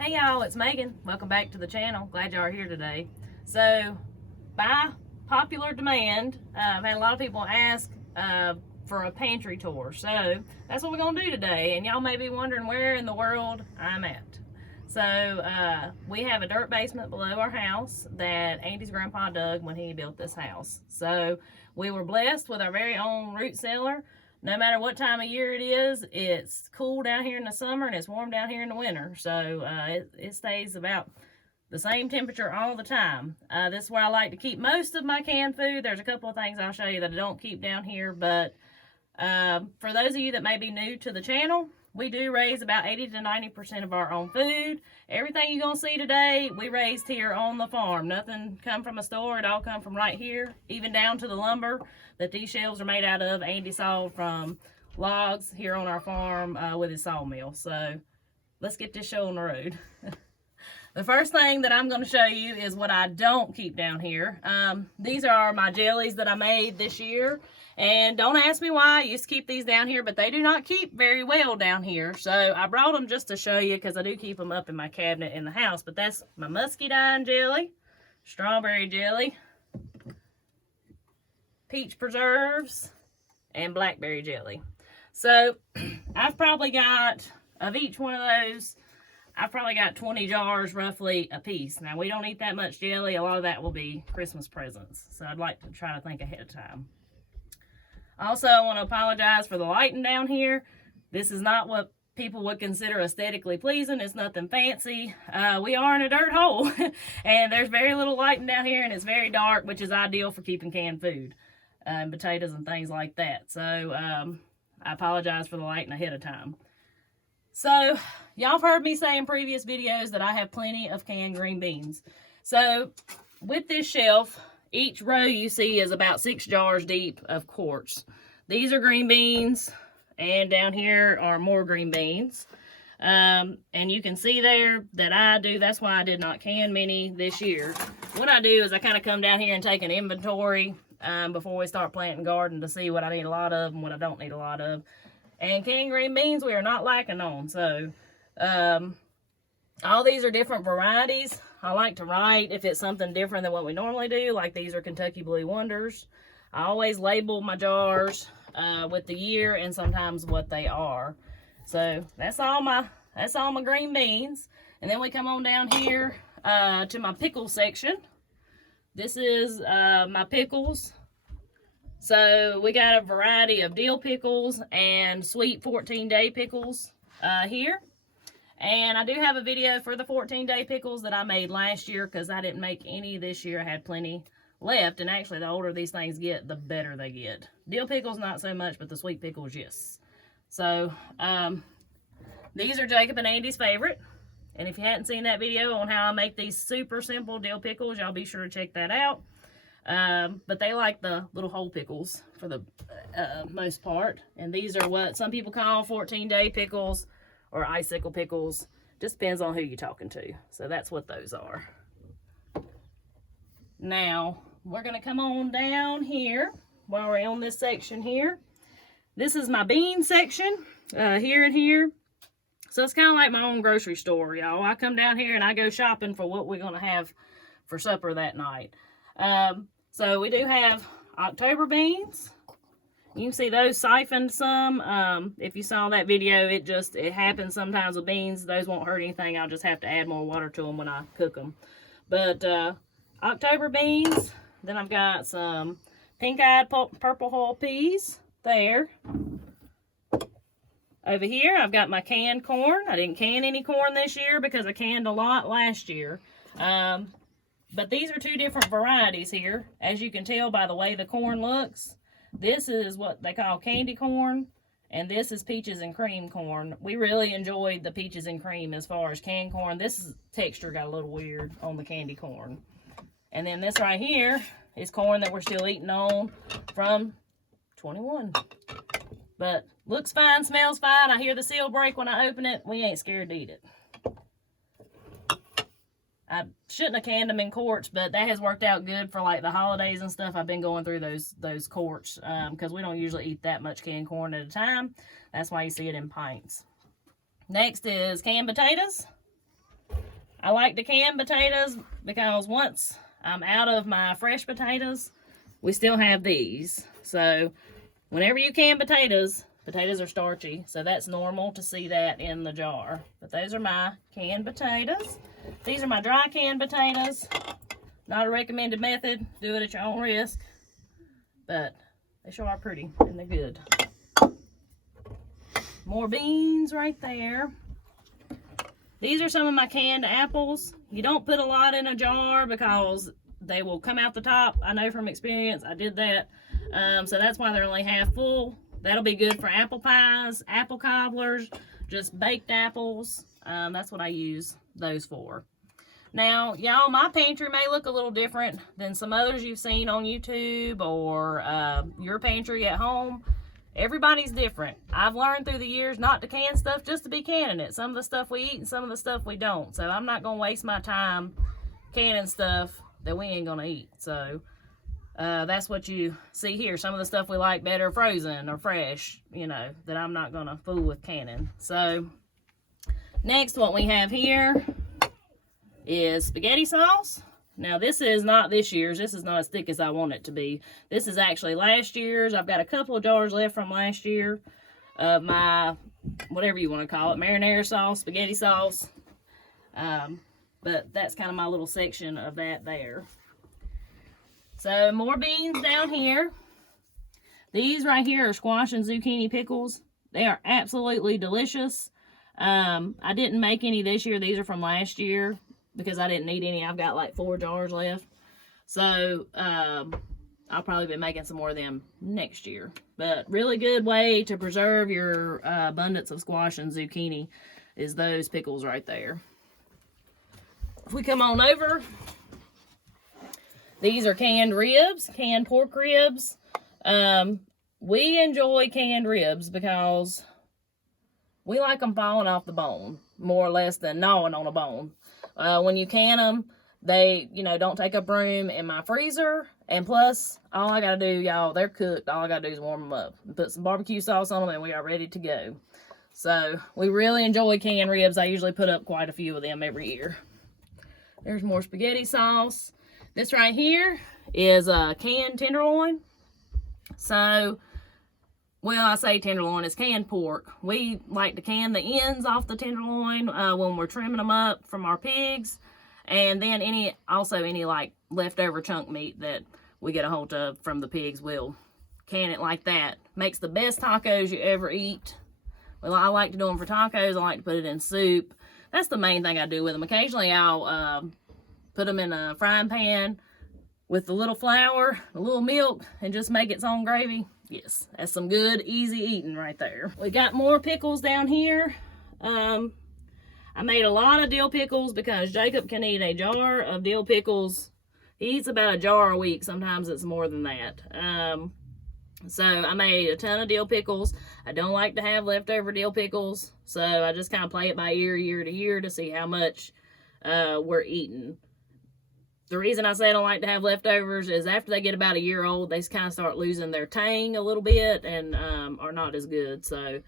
Hey y'all, it's Megan. Welcome back to the channel. Glad y'all are here today. So, by popular demand, I've had a lot of people ask for a pantry tour. So, that's what we're going to do today. And y'all may be wondering where in the world I'm at. So, we have a dirt basement below our house that Andy's grandpa dug when he built this house. So, we were blessed with our very own root cellar. No matter what time of year it is, it's cool down here in the summer and it's warm down here in the winter. So it stays about the same temperature all the time. This is where I like to keep most of my canned food. There's a couple of things I'll show you that I don't keep down here. But for those of you that may be new to the channel, we do raise about 80 to 90% of our own food. Everything you're going to see today, we raised here on the farm. Nothing come from a store. It all come from right here, even down to the lumber that these shelves are made out of. Andy sawed from logs here on our farm with his sawmill. So let's get this show on the road. The first thing that I'm going to show you is what I don't keep down here. These are my jellies that I made this year. And don't ask me why I used to keep these down here, but they do not keep very well down here. So I brought them just to show you because I do keep them up in my cabinet in the house. But that's my muscadine jelly, strawberry jelly, peach preserves, and blackberry jelly. So I've probably got, of each one of those, I've probably got 20 jars roughly a piece. Now we don't eat that much jelly. A lot of that will be Christmas presents. So I'd like to try to think ahead of time. Also, I want to apologize for the lighting down here. This is not what people would consider aesthetically pleasing. It's nothing fancy. We are in a dirt hole, and there's very little lighting down here, and it's very dark, which is ideal for keeping canned food, potatoes and things like that. So, I apologize for the lighting ahead of time. So, y'all have heard me say in previous videos that I have plenty of canned green beans. So, with this shelf, each row you see is about 6 jars deep of quarts. These are green beans, and down here are more green beans. And you can see there that that's why I did not can many this year. What I do is I kind of come down here and take an inventory before we start planting garden to see what I need a lot of and what I don't need a lot of. And canned green beans we are not lacking on. So, all these are different varieties. I like to write if it's something different than what we normally do, like these are Kentucky Blue Wonders. I always label my jars with the year and sometimes what they are. So that's all my green beans. And then we come on down here to my pickle section. This is my pickles. So we got a variety of dill pickles and sweet 14-day pickles here. And I do have a video for the 14-day pickles that I made last year because I didn't make any this year. I had plenty left. And actually, the older these things get, the better they get. Dill pickles, not so much, but the sweet pickles, yes. So, these are Jacob and Andy's favorite. And if you hadn't seen that video on how I make these super simple dill pickles, y'all be sure to check that out. But they like the little whole pickles for the most part. And these are what some people call 14-day pickles, or icicle pickles. Just depends on who you're talking to. So that's what those are. Now, we're going to come on down here while we're on this section here. This is my bean section, here and here. So it's kind of like my own grocery store, y'all. I come down here and I go shopping for what we're going to have for supper that night. So we do have October beans. You can see those siphoned some. If you saw that video, it happens sometimes with beans. Those won't hurt anything. I'll just have to add more water to them when I cook them. But October beans. Then I've got some pink-eyed purple hull peas there. Over here, I've got my canned corn. I didn't can any corn this year because I canned a lot last year. But these are two different varieties here. As you can tell by the way the corn looks. This is what they call candy corn, and this is peaches and cream corn. We really enjoyed the peaches and cream as far as canned corn. This texture got a little weird on the candy corn. And then this right here is corn that we're still eating on from 21. But looks fine, smells fine. I hear the seal break when I open it. We ain't scared to eat it. I shouldn't have canned them in quarts, but that has worked out good for like the holidays and stuff. I've been going through those quarts because we don't usually eat that much canned corn at a time. That's why you see it in pints. Next is canned potatoes. I like to can potatoes because once I'm out of my fresh potatoes, we still have these. So whenever you can potatoes, potatoes are starchy, so that's normal to see that in the jar. But those are my canned potatoes. These are my dry canned potatoes. Not a recommended method. Do it at your own risk. But they sure are pretty and they're good. More beans right there. These are some of my canned apples. You don't put a lot in a jar because they will come out the top. I know from experience, I did that. So that's why they're only half full. That'll be good for apple pies, apple cobblers, just baked apples. That's what I use those for. Now, y'all, my pantry may look a little different than some others you've seen on YouTube or your pantry at home. Everybody's different. I've learned through the years not to can stuff just to be canning it. Some of the stuff we eat and some of the stuff we don't. So I'm not going to waste my time canning stuff that we ain't going to eat. So that's what you see here. Some of the stuff we like better frozen or fresh, you know, that I'm not going to fool with canning. So next, what we have here is spaghetti sauce. Now this is not this year's. This is not as thick as I want it to be. This is actually last year's. I've got a couple of jars left from last year of my, whatever you want to call it, marinara sauce, spaghetti sauce. But that's kind of my little section of that there. So more beans down here. These right here are squash and zucchini pickles. They are absolutely delicious. I didn't make any this year. These are from last year because I didn't need any. I've got like 4 jars left. So I'll probably be making some more of them next year. But really good way to preserve your abundance of squash and zucchini is those pickles right there. If we come on over, these are canned ribs, canned pork ribs. We enjoy canned ribs because we like them falling off the bone, more or less than gnawing on a bone. When you can them, they, you know, don't take up room in my freezer. And plus, all I got to do, y'all, they're cooked. All I got to do is warm them up and put some barbecue sauce on them and we are ready to go. So we really enjoy canned ribs. I usually put up quite a few of them every year. There's more spaghetti sauce. This right here is a canned tenderloin. So, well, I say tenderloin, it's canned pork. We like to can the ends off the tenderloin when we're trimming them up from our pigs. And then any like leftover chunk meat that we get a hold of from the pigs, we'll can it like that. Makes the best tacos you ever eat. Well, I like to do them for tacos. I like to put it in soup. That's the main thing I do with them. Occasionally I'll put them in a frying pan with a little flour, a little milk, and just make its own gravy. Yes, that's some good, easy eating right there. We got more pickles down here. I made a lot of dill pickles because Jacob can eat a jar of dill pickles. He eats about a jar a week. Sometimes it's more than that. So I made a ton of dill pickles. I don't like to have leftover dill pickles. So I just kind of play it by ear, year to year to see how much we're eating. The reason I say I don't like to have leftovers is after they get about a year old, they kind of start losing their tang a little bit and are not as good. So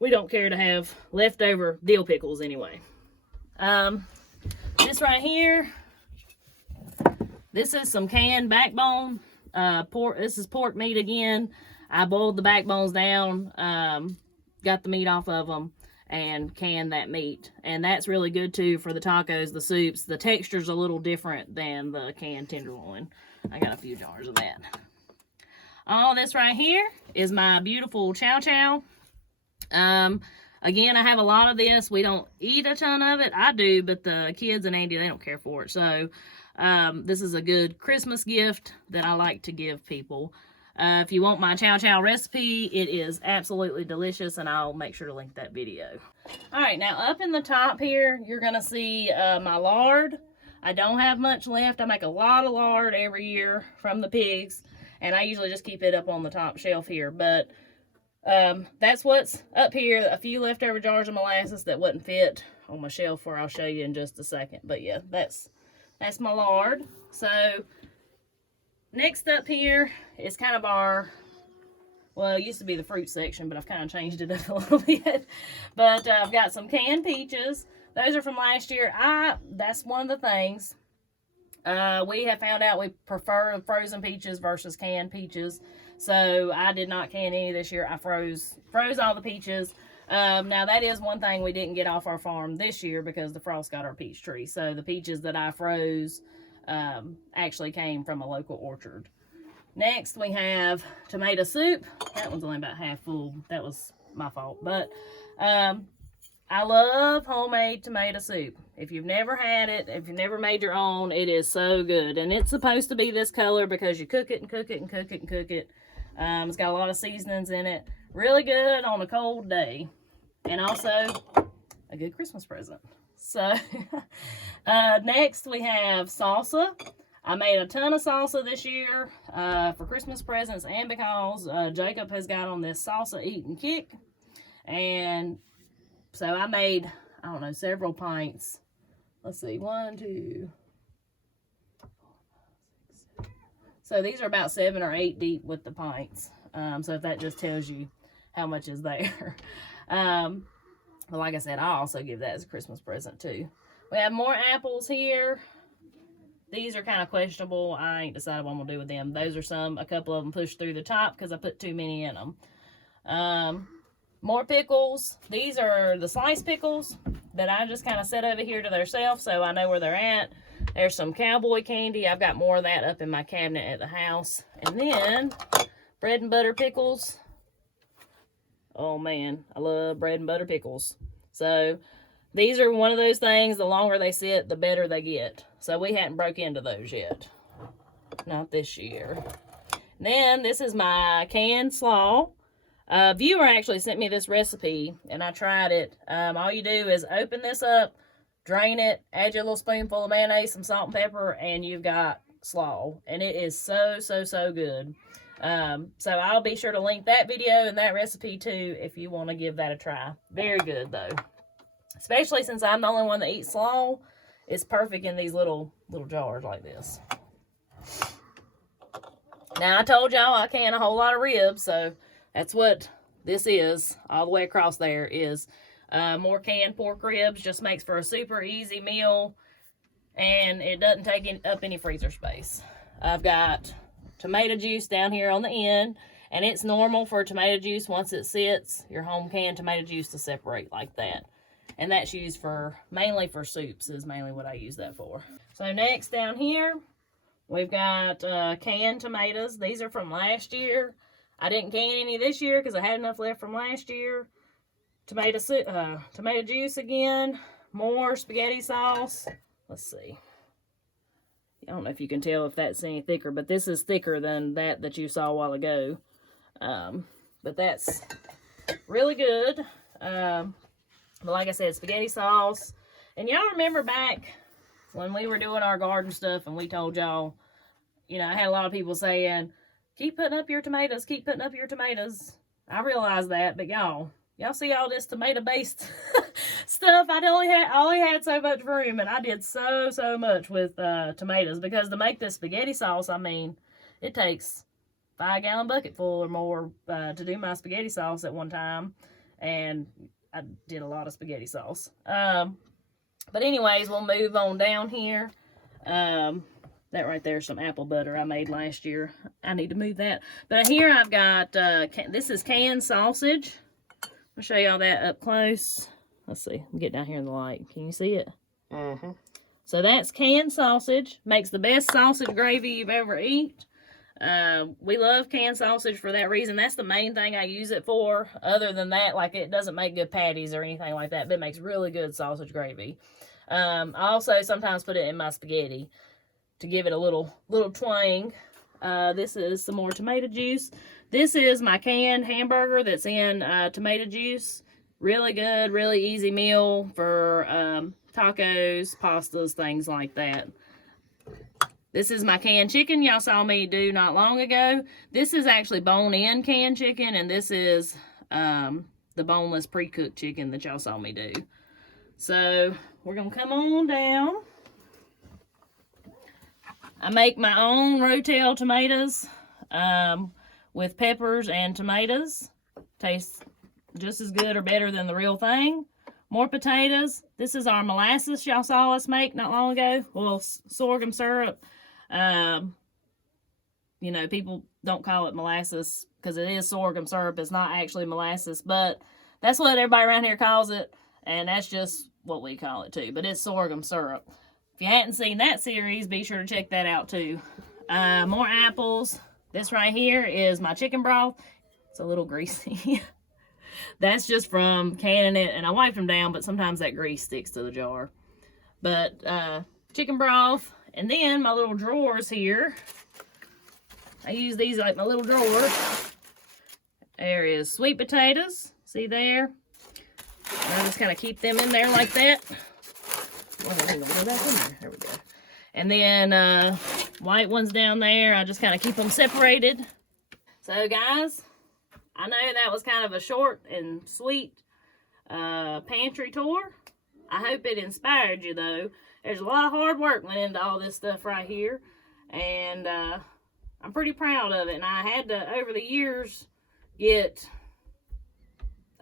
we don't care to have leftover dill pickles anyway. This right here, this is some canned backbone. Pork. This is pork meat again. I boiled the backbones down, got the meat off of them, and canned that meat. And that's really good too for the tacos, the soups. The texture's a little different than the canned tenderloin. I got a few jars of that. All this right here is my beautiful Chow Chow. Again, I have a lot of this. We don't eat a ton of it. I do, but the kids and Andy, they don't care for it. So this is a good Christmas gift that I like to give people. If you want my Chow Chow recipe, it is absolutely delicious, and I'll make sure to link that video. All right, now up in the top here, you're going to see my lard. I don't have much left. I make a lot of lard every year from the pigs, and I usually just keep it up on the top shelf here. But that's what's up here. A few leftover jars of molasses that wouldn't fit on my shelf, where I'll show you in just a second. But yeah, that's my lard. So next up here is kind of our, well, it used to be the fruit section, but I've kind of changed it up a little bit. But I've got some canned peaches. those are from last year. That's one of the things. We have found out we prefer frozen peaches versus canned peaches. So I did not can any this year. I froze all the peaches. Now that is one thing we didn't get off our farm this year because the frost got our peach tree. So the peaches that I froze actually came from a local orchard. Next we have tomato soup. That one's only about half full. That was my fault. But I love homemade tomato soup. If you've never had it, if you've never made your own, it is so good. And it's supposed to be this color because you cook it and cook it and cook it and cook it. It's got a lot of seasonings in it. Really good on a cold day. And also a good Christmas present. So next we have salsa. I made a ton of salsa this year for Christmas presents and because Jacob has got on this salsa eating kick. And so I made, I don't know, several pints. Let's see, 1, 2, 4, 5, 6, 7. So these are about 7 or 8 deep with the pints. So if that just tells you how much is there. But like I said, I also give that as a Christmas present too. We have more apples here. These are kind of questionable. I ain't decided what I'm gonna do with them. Those are a couple of them pushed through the top because I put too many in them. More pickles. These are the sliced pickles that I just kind of set over here to themselves so I know where they're at. There's some cowboy candy. I've got more of that up in my cabinet at the house. And then bread and butter pickles. Oh man, I love bread and butter pickles. So these are one of those things, the longer they sit, the better they get. So we hadn't broke into those yet. Not this year. And then this is my canned slaw. A viewer actually sent me this recipe, and I tried it. All you do is open this up, drain it, add your little spoonful of mayonnaise, some salt and pepper, and you've got slaw. And it is so, so, so good. So I'll be sure to link that video and that recipe too if you want to give that a try. Very good though. Especially since I'm the only one that eats slaw. It's perfect in these little jars like this. Now I told y'all I can a whole lot of ribs, so that's what this is. All the way across there is more canned pork ribs. Just makes for a super easy meal. And it doesn't take up any freezer space. I've got tomato juice down here on the end. And it's normal for tomato juice, once it sits, your home canned tomato juice to separate like that. And that's used mainly for soups is mainly what I use that for. So next down here, we've got canned tomatoes. These are from last year. I didn't can any this year because I had enough left from last year. Tomato juice again. More spaghetti sauce. Let's see. I don't know if you can tell if that's any thicker, but this is thicker than that you saw a while ago. But that's really good. But like I said, spaghetti sauce. And y'all remember back when we were doing our garden stuff and we told y'all, you know, I had a lot of people saying, keep putting up your tomatoes, keep putting up your tomatoes. I realize that, but y'all see all this tomato-based stuff. I only had so much room, and I did so much with tomatoes because to make this spaghetti sauce, I mean, it takes 5-gallon bucket full or more to do my spaghetti sauce at one time, and I did a lot of spaghetti sauce. But anyways, we'll move on down here. That right there is some apple butter I made last year. I need to move that. But here I've got, this is canned sausage. I'll show y'all that up close. Let's see. Get down here in the light. Can you see it? Mm-hmm. So that's canned sausage. Makes the best sausage gravy you've ever eaten. We love canned sausage for that reason. That's the main thing I use it for. Other than that, like, it doesn't make good patties or anything like that, but it makes really good sausage gravy. I also sometimes put it in my spaghetti to give it a little twang. This is some more tomato juice. This is my canned hamburger that's in tomato juice. Really good, really easy meal for tacos, pastas, things like that. This is my canned chicken y'all saw me do not long ago. This is actually bone-in canned chicken, and this is the boneless pre-cooked chicken that y'all saw me do. So we're going to come on down. I make my own Rotel tomatoes with peppers and tomatoes. Tastes just as good or better than the real thing. More potatoes. This is our molasses y'all saw us make not long ago. Well, sorghum syrup. You know, people don't call it molasses because it is sorghum syrup. It's not actually molasses, but that's what everybody around here calls it, and that's just what we call it too. But it's sorghum syrup. If you hadn't seen that series, be sure to check that out too. More apples. This right here is my chicken broth. It's a little greasy. That's just from canning it, and I wiped them down, but sometimes that grease sticks to the jar. But chicken broth, and then my little drawers here. I use these like my little drawer. There is sweet potatoes. See there? And I just kind of keep them in there like that. Well, hang on, go back in there. There we go. And then white ones down there. I just kind of keep them separated. So guys, I know that was kind of a short and sweet pantry tour. I hope it inspired you though. There's a lot of hard work went into all this stuff right here. And I'm pretty proud of it. And I had to, over the years, get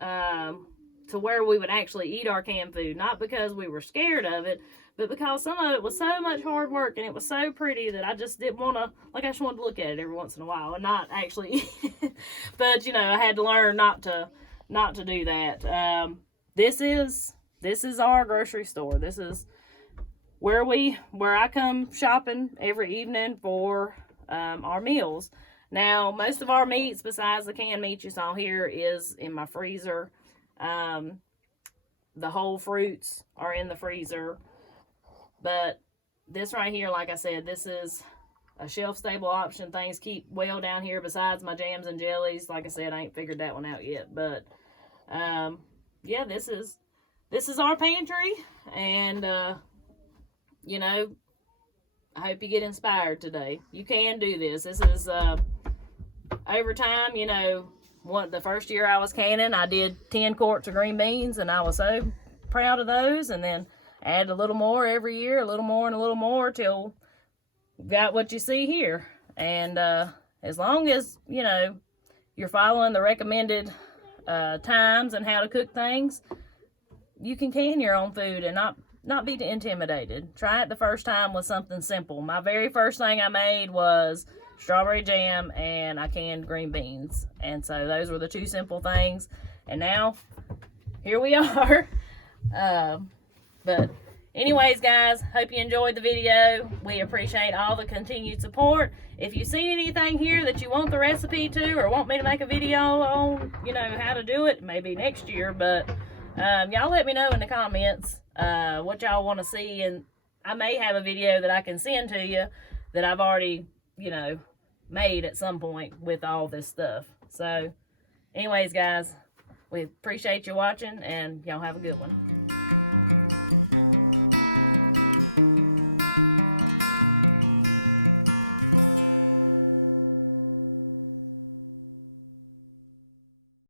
to where we would actually eat our canned food. Not because we were scared of it, but because some of it was so much hard work and it was so pretty that I just didn't want to, like I just wanted to look at it every once in a while and not actually eat it. But, you know, I had to learn not to do that. This is our grocery store. This is where I come shopping every evening for our meals. Now, most of our meats, besides the canned meat you saw here, is in my freezer. The whole fruits are in the freezer. But this right here, like I said, this is a shelf-stable option. Things keep well down here besides my jams and jellies. Like I said, I ain't figured that one out yet. But, yeah, this is our pantry. And, you know, I hope you get inspired today. You can do this. This is, over time, you know, the first year I was canning, I did 10 quarts of green beans, and I was so proud of those. And then add a little more every year, a little more and a little more, till you got what you see here. And as long as, you know, you're following the recommended times and how to cook things, you can can your own food and not be intimidated. Try it the first time with something simple. My very first thing I made was strawberry jam, and I canned green beans. And so those were the two simple things. And now, here we are. But anyways, guys, hope you enjoyed the video. We appreciate all the continued support. If you see anything here that you want the recipe to, or want me to make a video on, you know, how to do it, maybe next year. But y'all let me know in the comments what y'all want to see. And I may have a video that I can send to you that I've already, you know, made at some point with all this stuff. So anyways, guys, we appreciate you watching, and y'all have a good one.